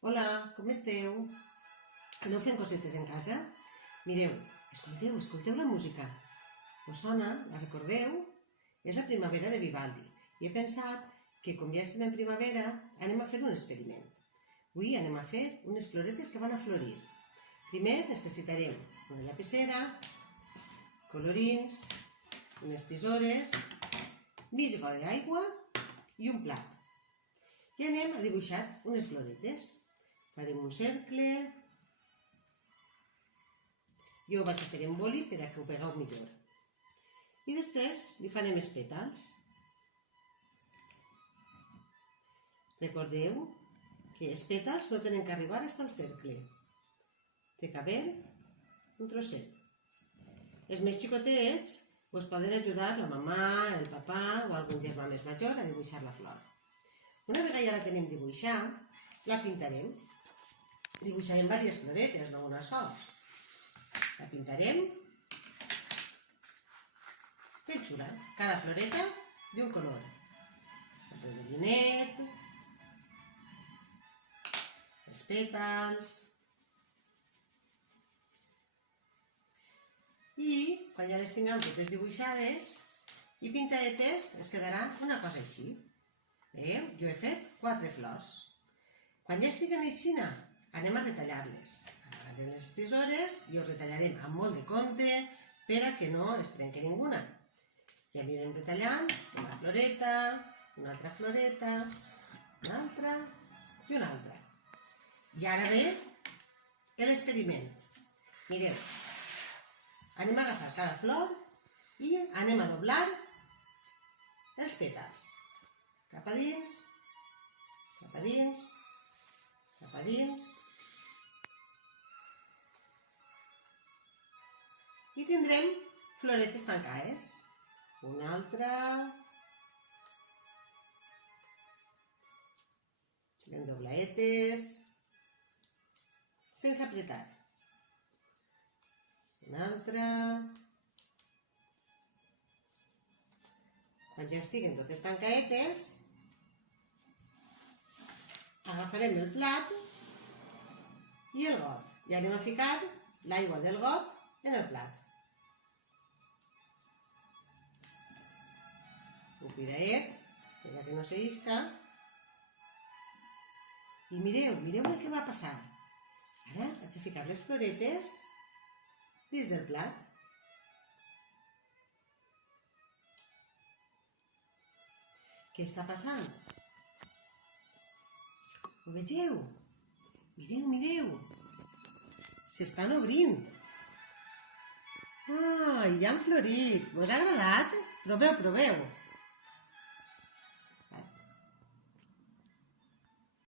Hola, com esteu? Aneu fent cosetes en casa? Mireu, escolteu la música. Us sona? La recordeu? És la primavera de Vivaldi. I he pensat que, com ja estem en primavera, anem a fer un experiment. Avui anem a fer unes floretes que van a florir. Primer necessitarem una llapissera, colorins, unes tisores, mig got d'aigua i un plat. I anem a dibuixar unes floretes. Farem un cercle. Jo ho vaig a fer en boli per a que ho vegeu millor. I després li farem els pètals. Recordeu que els pètals no tenen que arribar fins al cercle. Té que haver un trosset. Els més xicotets us poden ajudar la mamà, el papà o algun germà més major a dibuixar la flor. Una vegada ja la tenim dibuixada, la pintarem. Dibuixarem diverses floretes, no una sola. La pintarem ben xula. Cada floreta d'un color. El redolinet, els pètals. I quan ja les tinguem totes dibuixades i pintadetes, es quedarà una cosa així. Veieu? Jo he fet 4 flors. Quan ja estiguen així, anem a retallar-les. Agarrem les tisores i ho retallarem amb molt de compte per a que no es trenqui ninguna. I anirem retallant una floreta, una altra floreta, una altra i una altra. I ara ve l'experiment. Mireu, anem a agafar cada flor i anem a doblar els pètals. Cap a dins, cap a dins, cap a dins. I tindrem floretes tancades. Una altra. Ben doblaetes. Sense apretar. Una altra. Quan ja estiguen totes tancaetes, agafarem el plat i el got. I anem a ficar l'aigua del got en el plat. Un cuidadet, per que no s'isca. I mireu el que va passar. Ara vaig a ficar les floretes dins del plat. Què està passant? Ho vegeu? Mireu. S'estan obrint. Ah, ja han florit. Vos ha agradat? Proveu.